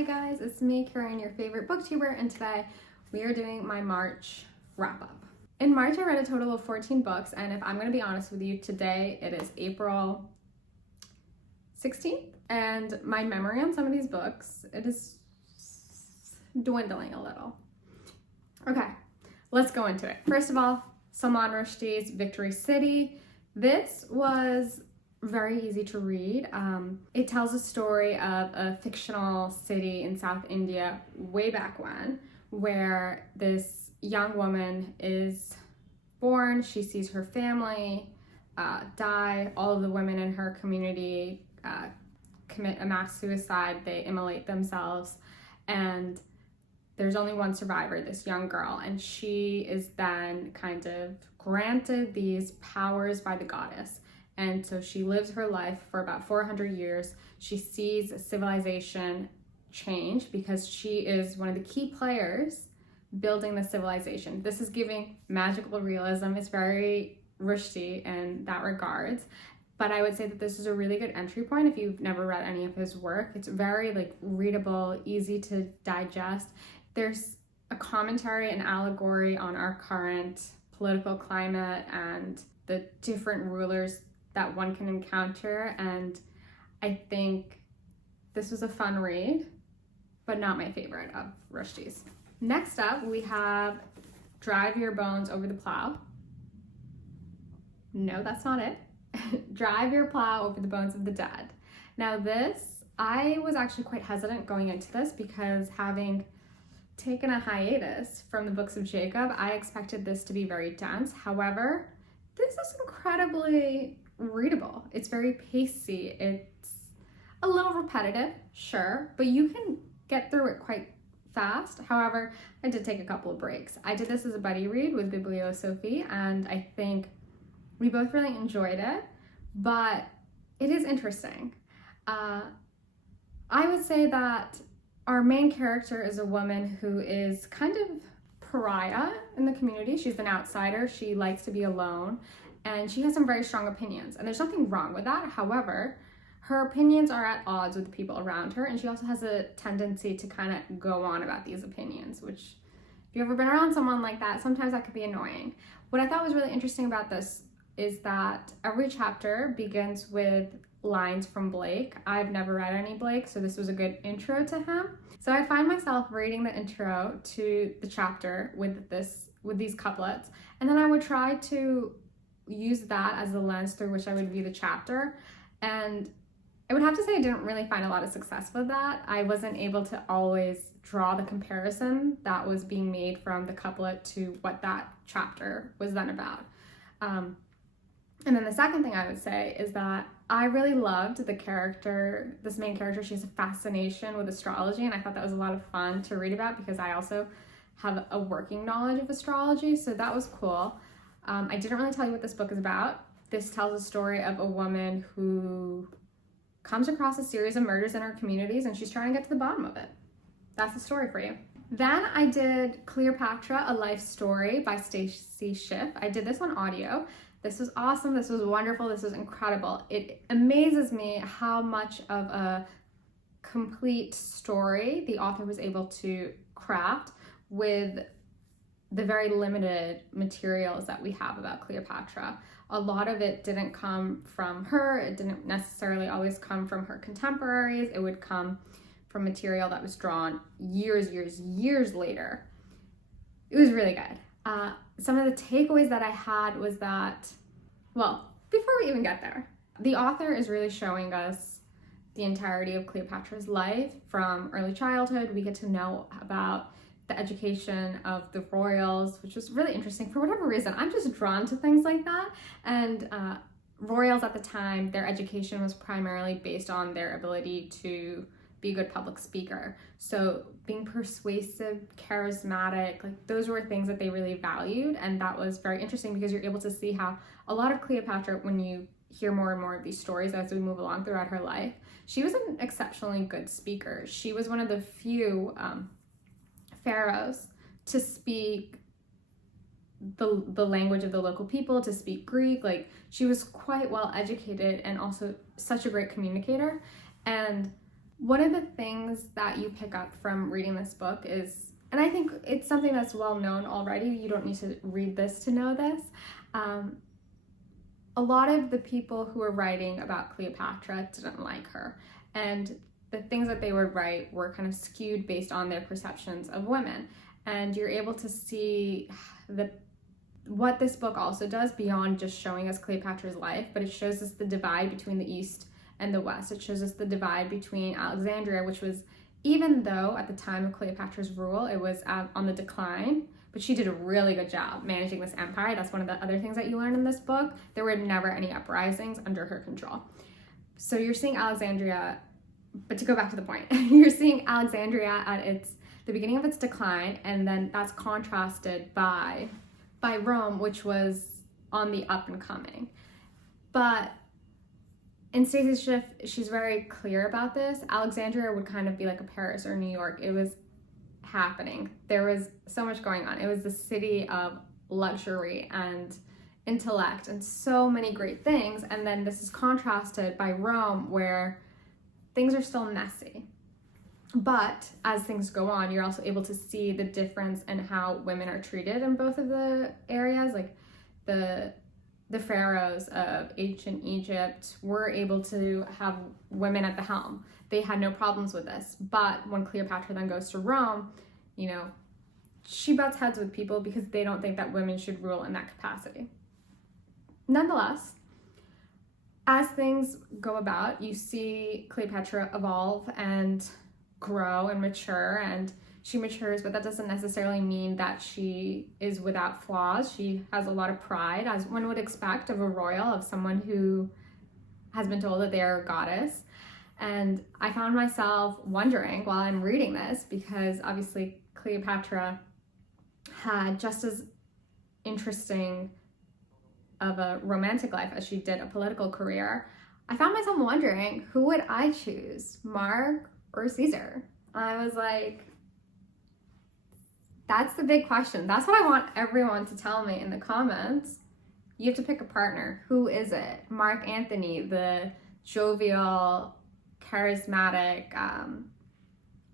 Hi guys, it's me, Kiran, your favorite booktuber, and today we are doing my March wrap-up. In March, I read a total of 14 books, and if I'm going to be honest with you, today it is April 16th, and my memory on some of these books, it is dwindling a little. Okay, let's go into it. First of all, Salman Rushdie's Victory City. This was very easy to read. It tells a story of a fictional city in South India way back when, where this young woman is born. She sees her family die. All of the women in her community commit a mass suicide. They immolate themselves, and there's only one survivor, this young girl, and she is then kind of granted these powers by the goddess. And so she lives her life for about 400 years. She sees civilization change because she is one of the key players building the civilization. This is giving magical realism. It's very Rushdie in that regards. But I would say that this is a really good entry point if you've never read any of his work. It's very readable, easy to digest. There's a commentary and allegory on our current political climate and the different rulers that one can encounter, and I think this was a fun read, but not my favorite of Rushdie's. Next up, we have Drive Your Bones Over the Plow. No, that's not it. Drive Your Plow Over the Bones of the Dead. Now this, I was actually quite hesitant going into this because having taken a hiatus from the books of Jacob, I expected this to be very dense. However, this is incredibly readable. It's very pacey. It's a little repetitive, sure, but you can get through it quite fast. However, I did take a couple of breaks. I did this as a buddy read with Sophie, and I think we both really enjoyed it, but it is interesting. I would say that our main character is a woman who is kind of pariah in the community. She's an outsider. She likes to be alone, and she has some very strong opinions, and there's nothing wrong with that. However, her opinions are at odds with the people around her, and she also has a tendency to kind of go on about these opinions, which if you've ever been around someone like that, sometimes that could be annoying. What I thought was really interesting about this is that every chapter begins with lines from Blake. I've never read any Blake, so this was a good intro to him. So I find myself reading the intro to the chapter with these couplets, and then I would try to use that as the lens through which I would view the chapter. And I would have to say I didn't really find a lot of success with that. I wasn't able to always draw the comparison that was being made from the couplet to what that chapter was then about. And then the second thing I would say is that I really loved the character, this main character. She has a fascination with astrology, and I thought that was a lot of fun to read about because I also have a working knowledge of astrology, so that was cool. I didn't really tell you what this book is about. This tells a story of a woman who comes across a series of murders in her communities, and she's trying to get to the bottom of it. That's the story for you. Then I did Cleopatra, A Life Story by Stacy Schiff. I did this on audio. This was awesome. This was wonderful. This was incredible. It amazes me how much of a complete story the author was able to craft with the very limited materials that we have about Cleopatra. A lot of it didn't come from her. It didn't necessarily always come from her contemporaries. It would come from material that was drawn years later. It was really good. Some of the takeaways that I had was that, well, before we even get there, the author is really showing us the entirety of Cleopatra's life from early childhood. We get to know about the education of the royals, which was really interesting. For whatever reason, I'm just drawn to things like that. And royals at the time, their education was primarily based on their ability to be a good public speaker. So being persuasive, charismatic, those were things that they really valued. And that was very interesting because you're able to see how a lot of Cleopatra, when you hear more and more of these stories as we move along throughout her life, she was an exceptionally good speaker. She was one of the few pharaohs to speak the language of the local people, to speak Greek. She was quite well educated and also such a great communicator. And One of the things that you pick up from reading this book is, and I think it's something that's well known already, you don't need to read this to know this, a lot of the people who were writing about Cleopatra didn't like her, and the things that they would write were kind of skewed based on their perceptions of women. And you're able to see what this book also does beyond just showing us Cleopatra's life, but it shows us the divide between the East and the West. It shows us the divide between Alexandria, which was, even though at the time of Cleopatra's rule, it was on the decline, but she did a really good job managing this empire. That's one of the other things that you learn in this book. There were never any uprisings under her control. So you're seeing Alexandria, but to go back to the point, you're seeing Alexandria at the beginning of its decline, and then that's contrasted by Rome, which was on the up and coming. But in Stacey's shift, she's very clear about this. Alexandria would kind of be like a Paris or New York. It was happening. There was so much going on. It was the city of luxury and intellect and so many great things. And then this is contrasted by Rome, where things are still messy. But as things go on, you're also able to see the difference in how women are treated in both of the areas. Like the pharaohs of ancient Egypt were able to have women at the helm. They had no problems with this. But when Cleopatra then goes to Rome, she butts heads with people because they don't think that women should rule in that capacity. Nonetheless, as things go about, you see Cleopatra evolve and grow and mature, and she matures, but that doesn't necessarily mean that she is without flaws. She has a lot of pride, as one would expect of a royal, of someone who has been told that they are a goddess. And I found myself wondering while I'm reading this, because obviously Cleopatra had just as interesting of a romantic life as she did a political career. I found myself wondering, who would I choose, Marc or Caesar? I was like, that's the big question. That's what I want everyone to tell me in the comments. You have to pick a partner. Who is it? Marc Antony, the jovial, charismatic,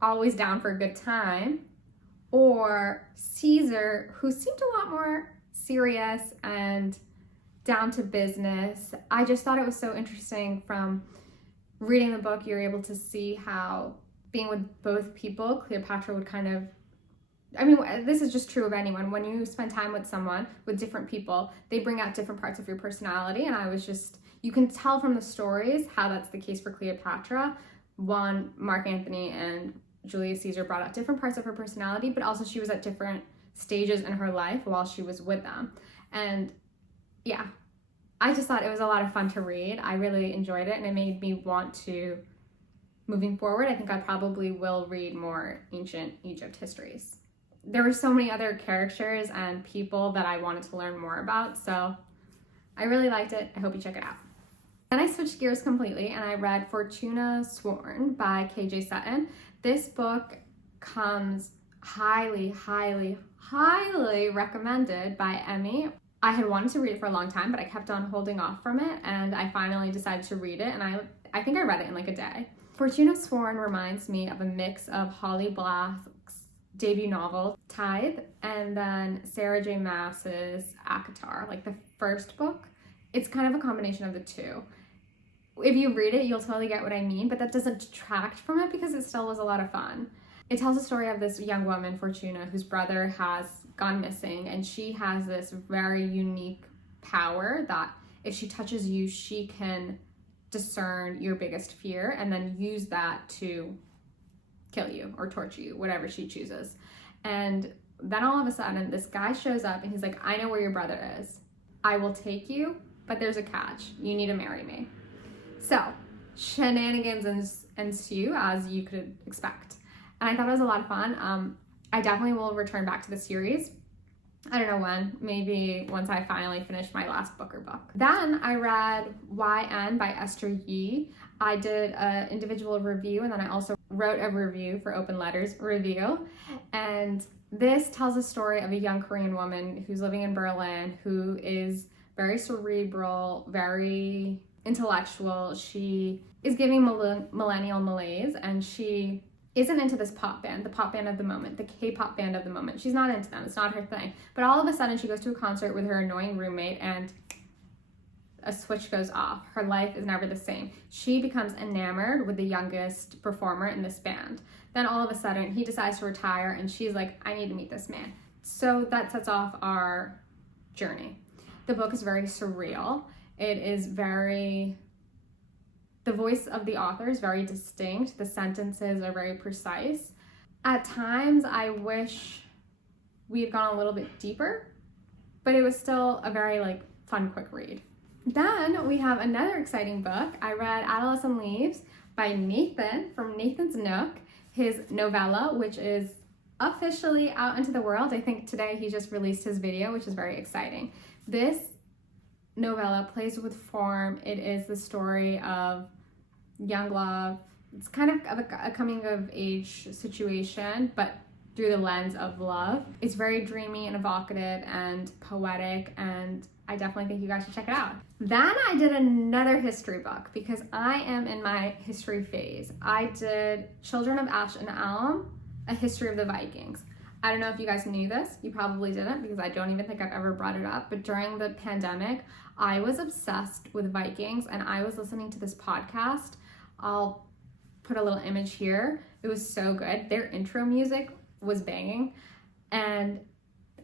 always down for a good time, or Caesar, who seemed a lot more serious and down to business. I just thought it was so interesting from reading the book. You're able to see how being with both people, Cleopatra would kind of, this is just true of anyone. When you spend time with someone, with different people, they bring out different parts of your personality. And you can tell from the stories how that's the case for Cleopatra. One, Marc Antony and Julius Caesar brought out different parts of her personality, but also she was at different stages in her life while she was with them. And yeah, I just thought it was a lot of fun to read. I really enjoyed it, and it made me want to, moving forward, I think I probably will read more ancient Egypt histories. There were so many other characters and people that I wanted to learn more about, so I really liked it. I hope you check it out. Then I switched gears completely and I read Fortuna Sworn by K.J. Sutton. This book comes highly, highly, highly recommended by Emmy. I had wanted to read it for a long time, but I kept on holding off from it, and I finally decided to read it, and I think I read it in like a day. Fortuna Sworn reminds me of a mix of Holly Black's debut novel, Tithe, and then Sarah J. Maas's ACOTAR, like the first book. It's kind of a combination of the two. If you read it, you'll totally get what I mean, but that doesn't detract from it because it still was a lot of fun. It tells the story of this young woman, Fortuna, whose brother has gone missing, and she has this very unique power that if she touches you, she can discern your biggest fear and then use that to kill you or torture you, whatever she chooses. And then all of a sudden, this guy shows up and he's like, I know where your brother is. I will take you, but there's a catch. You need to marry me. So shenanigans ensue, as you could expect. And I thought it was a lot of fun. I definitely will return back to the series. I don't know when, maybe once I finally finish my last Booker book. Then I read YN by Esther Yee. I did an individual review, and then I also wrote a review for Open Letters Review. And this tells the story of a young Korean woman who's living in Berlin, who is very cerebral, very intellectual. She is giving millennial malaise, and she isn't into this pop band, the pop band of the moment, the K-pop band of the moment. She's not into them. It's not her thing. But all of a sudden, she goes to a concert with her annoying roommate, and a switch goes off. Her life is never the same. She becomes enamored with the youngest performer in this band. Then all of a sudden, he decides to retire, and she's like, I need to meet this man. So that sets off our journey. The book is very surreal. It is very, the voice of the author is very distinct. The sentences are very precise. At times, I wish we had gone a little bit deeper, but it was still a very fun, quick read. Then we have another exciting book. I read Adolescence Leaves by Nathan from Nathan's Nook, his novella, which is officially out into the world. I think today he just released his video, which is very exciting. This novella plays with form. It is the story of young love. It's kind of a coming of age situation, but through the lens of love. It's very dreamy and evocative and poetic, and I definitely think you guys should check it out. Then I did another history book because I am in my history phase. I did Children of Ash and Alum, A History of the Vikings. I don't know if you guys knew this. You probably didn't, because I don't even think I've ever brought it up. But during the pandemic, I was obsessed with Vikings, and I was listening to this podcast. I'll put a little image here. It was so good. Their intro music was banging. And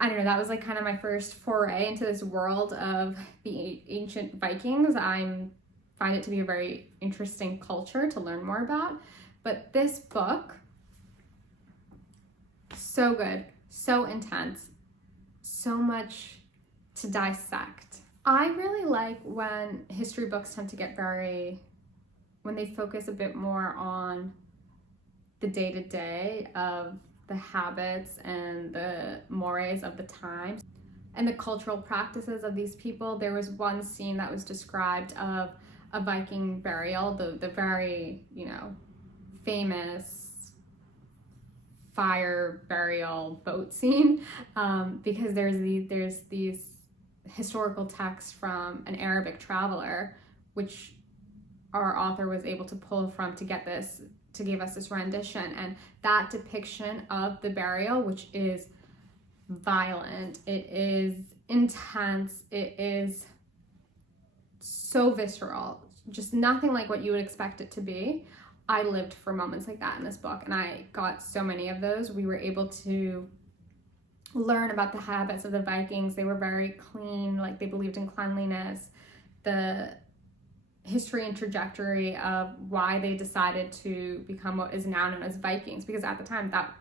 I don't know, that was kind of my first foray into this world of the ancient Vikings. I find it to be a very interesting culture to learn more about. But this book, so good, so intense, so much to dissect. I really like when history books tend to get when they focus a bit more on the day-to-day of the habits and the mores of the times and the cultural practices of these people. There was one scene that was described of a Viking burial, the very, famous fire burial boat scene, because there's these historical texts from an Arabic traveler, which our author was able to pull from to give us this rendition. And that depiction of the burial, which is violent, it is intense, it is so visceral, just nothing like what you would expect it to be. I lived for moments like that in this book, and I got so many of those. We were able to learn about the habits of the Vikings. They were very clean, they believed in cleanliness, the history and trajectory of why they decided to become what is now known as Vikings, because at the time that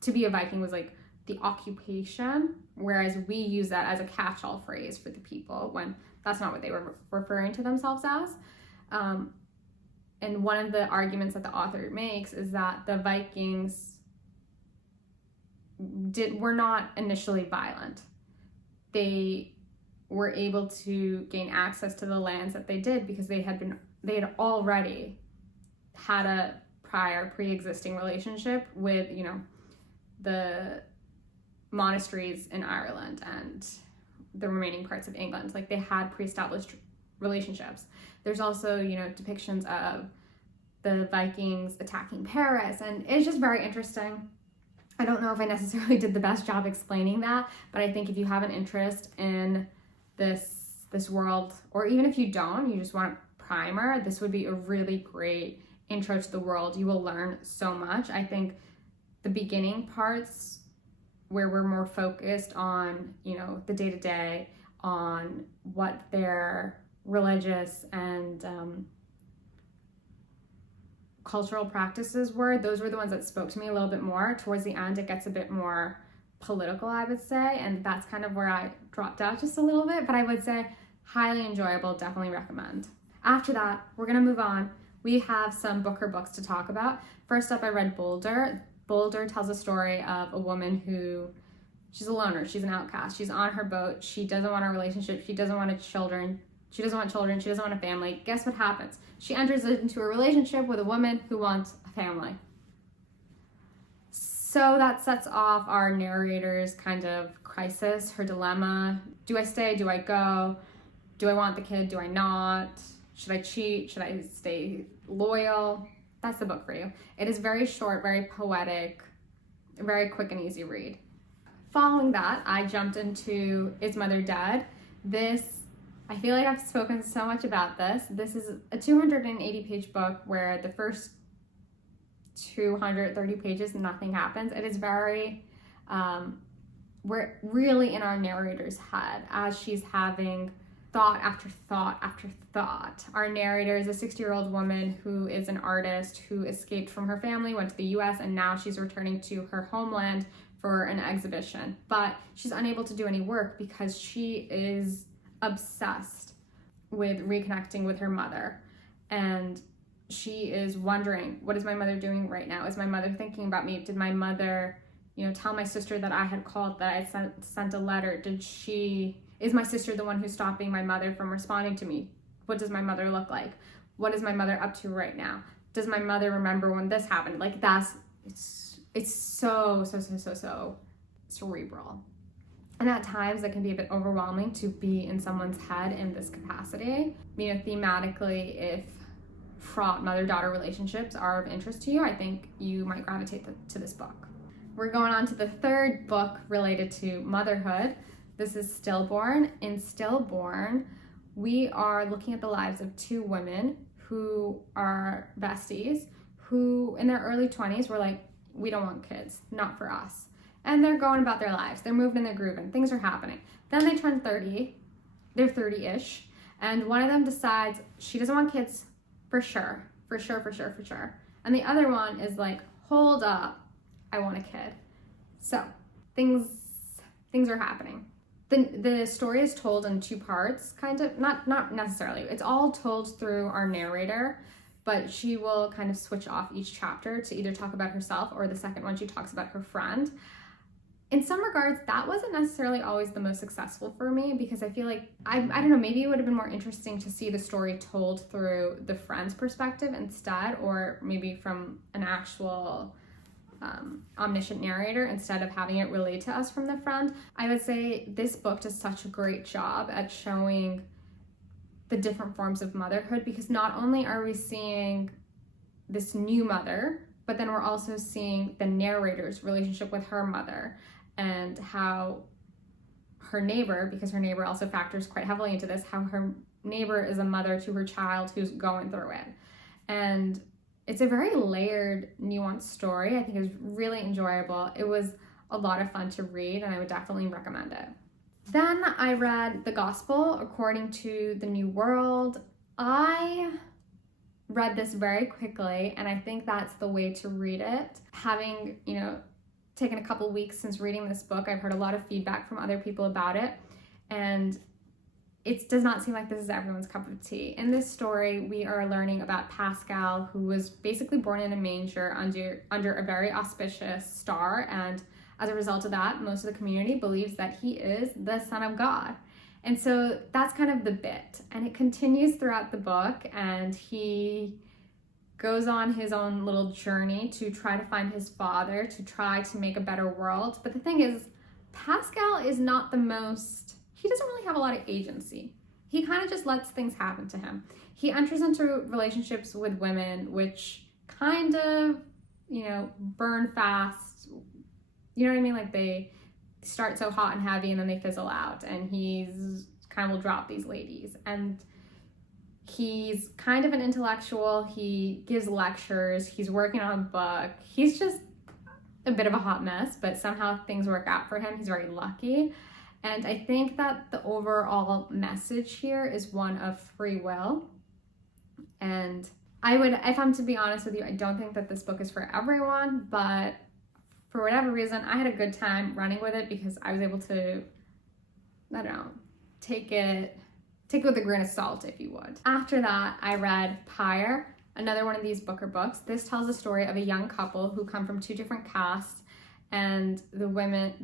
to be a Viking was the occupation, whereas we use that as a catch-all phrase for the people when that's not what they were referring to themselves as. And one of the arguments that the author makes is that the Vikings were not initially violent. They were able to gain access to the lands that they did because they had already had a prior pre-existing relationship with, the monasteries in Ireland and the remaining parts of England. They had pre-established relationships. There's also, depictions of the Vikings attacking Paris, and it's just very interesting. I don't know if I necessarily did the best job explaining that, but I think if you have an interest in this world, or even if you don't, you just want a primer, this would be a really great intro to the world. You will learn so much. I think the beginning parts where we're more focused on, the day-to-day, on what their religious and cultural practices were, those were the ones that spoke to me a little bit more. Towards the end, it gets a bit more political, I would say, and that's kind of where I dropped out just a little bit, but I would say highly enjoyable, definitely recommend. After that, we're gonna move on. We have some Booker books to talk about. First up, I read Boulder. Boulder tells a story of a woman who, she's a loner, she's an outcast, she's on her boat, she doesn't want a relationship, she doesn't want children, she doesn't want a family. Guess what happens? She enters into a relationship with a woman who wants a family. So that sets off our narrator's kind of crisis, her dilemma. Do I stay? Do I go? Do I want the kid? Do I not? Should I cheat? Should I stay loyal? That's the book for you. It is very short, very poetic, very quick and easy read. Following that, I jumped into Is Mother Dead? This, I feel like I've spoken so much about this. This is a 280-page book where the first 230 pages, nothing happens. It is very, we're really in our narrator's head as she's having thought after thought after thought. Our narrator is a 60-year-old woman who is an artist who escaped from her family, went to the US, and now she's returning to her homeland for an exhibition. But she's unable to do any work because she is obsessed with reconnecting with her mother. And she is wondering, what is my mother doing right now? Is my mother thinking about me? Did my mother, tell my sister that I had called, that I had sent a letter? Is my sister the one who's stopping my mother from responding to me? What does my mother look like? What is my mother up to right now? Does my mother remember when this happened? Like it's so cerebral. And at times it can be a bit overwhelming to be in someone's head in this capacity. Thematically, if fraught mother-daughter relationships are of interest to you, I think you might gravitate to this book. We're going on to the third book related to motherhood. This is Stillborn. In Stillborn, we are looking at the lives of two women who are besties, who in their early 20s were like, we don't want kids, not for us. And they're going about their lives. They're moving, they're grooving, things are happening. Then they turn 30, they're 30-ish, and one of them decides she doesn't want kids for sure. And the other one is like, hold up, I want a kid. So things are happening. The story is told in two parts, kind of, not necessarily. It's all told through our narrator, but she will kind of switch off each chapter to either talk about herself, or the second one she talks about her friend. In some regards, that wasn't necessarily always the most successful for me, because I feel like, I don't know, maybe it would have been more interesting to see the story told through the friend's perspective instead, or maybe from an actual omniscient narrator instead of having it relayed to us from the friend. I would say this book does such a great job at showing the different forms of motherhood, because not only are we seeing this new mother, but then we're also seeing the narrator's relationship with her mother, and how her neighbor, because her neighbor also factors quite heavily into this, how her neighbor is a mother to her child who's going through it. And it's a very layered, nuanced story. I think it was really enjoyable. It was a lot of fun to read, and I would definitely recommend it. Then I read The Gospel According to the New World. I read this very quickly, and I think that's the way to read it. Having, taken a couple weeks since reading this book, I've heard a lot of feedback from other people about it, and it does not seem like this is everyone's cup of tea. In this story, we are learning about Pascal, who was basically born in a manger under a very auspicious star, and as a result of that, most of the community believes that he is the Son of God. And so that's kind of the bit, and it continues throughout the book, and he goes on his own little journey to try to find his father, to try to make a better world. But the thing is, Pascal is not he doesn't really have a lot of agency. He kind of just lets things happen to him. He enters into relationships with women, which kind of, burn fast. You know what I mean? Like, they start so hot and heavy and then they fizzle out, and he's kind of will drop these ladies. And he's kind of an intellectual. He gives lectures. He's working on a book. He's just a bit of a hot mess, but somehow things work out for him. He's very lucky. And I think that the overall message here is one of free will. And if I'm to be honest with you, I don't think that this book is for everyone, but for whatever reason, I had a good time running with it, because I was able to, take it with a grain of salt, if you would. After that, I read Pyre, another one of these Booker books. This tells the story of a young couple who come from two different castes, and the woman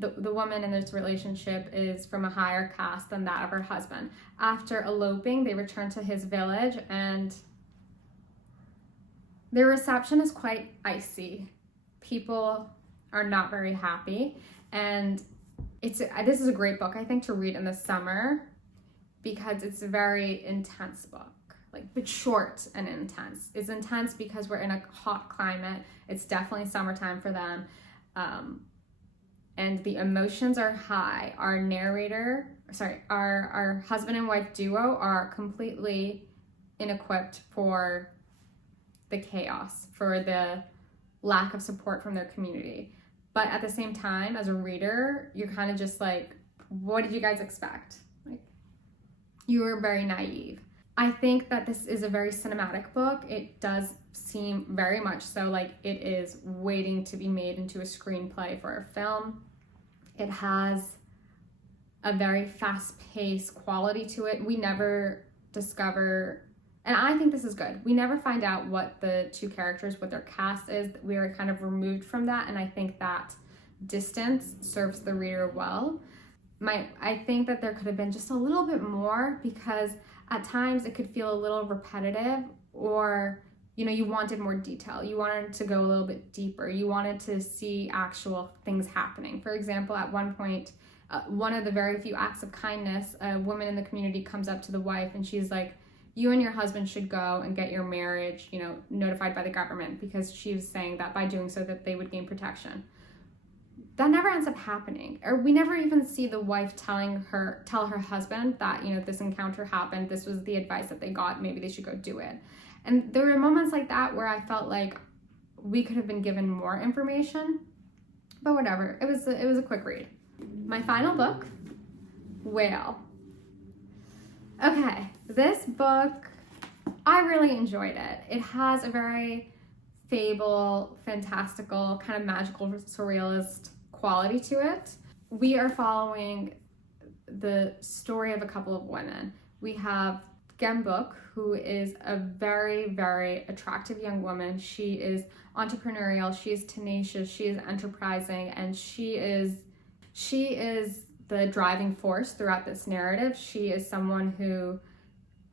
in this relationship is from a higher caste than that of her husband. After eloping, they return to his village, and their reception is quite icy. People are not very happy, and this is a great book, I think, to read in the summer, because it's a very intense book. but short and intense. It's intense because we're in a hot climate. It's definitely summertime for them. And the emotions are high. Our husband and wife duo are completely inequipped for the chaos, for the lack of support from their community. But at the same time, as a reader, you're kind of just like, what did you guys expect? Like, you were very naive. I think that this is a very cinematic book. It does seem very much so like it is waiting to be made into a screenplay for a film. It has a very fast-paced quality to it. We never discover, and I think this is good, we never find out what the two characters, what their cast is. We are kind of removed from that, and I think that distance serves the reader well. I think that there could have been just a little bit more, because at times it could feel a little repetitive, or you wanted more detail. You wanted to go a little bit deeper. You wanted to see actual things happening. For example, at one point, one of the very few acts of kindness, a woman in the community comes up to the wife and she's like, you and your husband should go and get your marriage, notified by the government, because she was saying that by doing so that they would gain protection. That never ends up happening. Or we never even see the wife tell her husband that, this encounter happened, this was the advice that they got, maybe they should go do it. And there were moments like that where I felt like we could have been given more information, but whatever. It was a quick read. My final book, Whale. Okay, this book, I really enjoyed it. It has a very fable, fantastical, kind of magical, surrealist quality to it. We are following the story of a couple of women. We have Gembuk, who is a very, very attractive young woman. She is entrepreneurial, she is tenacious, she is enterprising, and she is the driving force throughout this narrative. She is someone who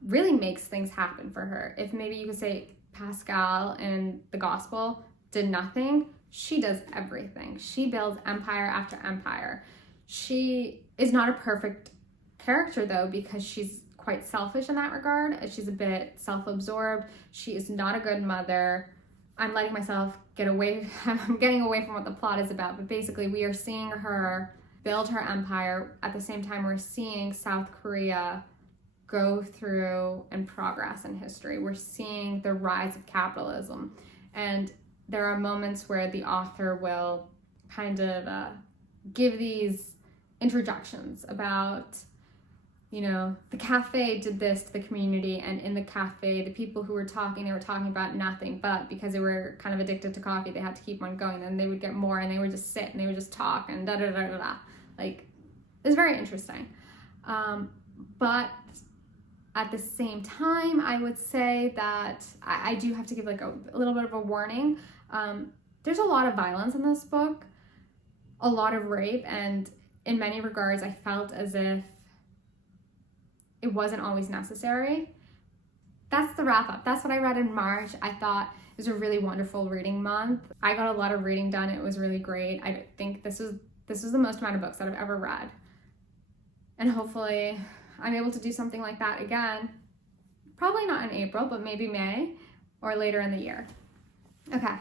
really makes things happen for her. If maybe you could say Pascal in the gospel did nothing, she does everything. She builds empire after empire. She is not a perfect character though, because she's quite selfish in that regard. She's a bit self-absorbed. She is not a good mother. I'm letting myself I'm getting away from what the plot is about, but basically we are seeing her build her empire. At the same time, we're seeing South Korea go through and progress in history. We're seeing the rise of capitalism. And there are moments where the author will kind of give these introductions about, the cafe did this to the community, and in the cafe, the people who were talking about nothing, but because they were kind of addicted to coffee, they had to keep on going, and they would get more, and they would just sit, and they would just talk, and da-da-da-da-da. Like, it's very interesting. But at the same time, I would say that I do have to give like a little bit of a warning. There's a lot of violence in this book, a lot of rape, and in many regards, I felt as if it wasn't always necessary. That's the wrap up. That's what I read in March. I thought it was a really wonderful reading month. I got a lot of reading done. It was really great. I think this was the most amount of books that I've ever read. And hopefully I'm able to do something like that again. Probably not in April, but maybe May or later in the year. Okay.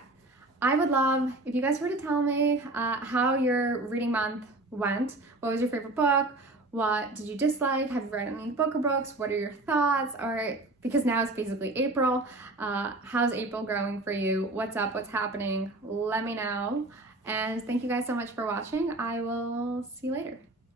I would love if you guys were to tell me how your reading month went. What was your favorite book? What did you dislike? Have you read any Booker books? What are your thoughts? Or because now it's basically April, how's April going for you? What's up? What's happening? Let me know. And thank you guys so much for watching. I will see you later.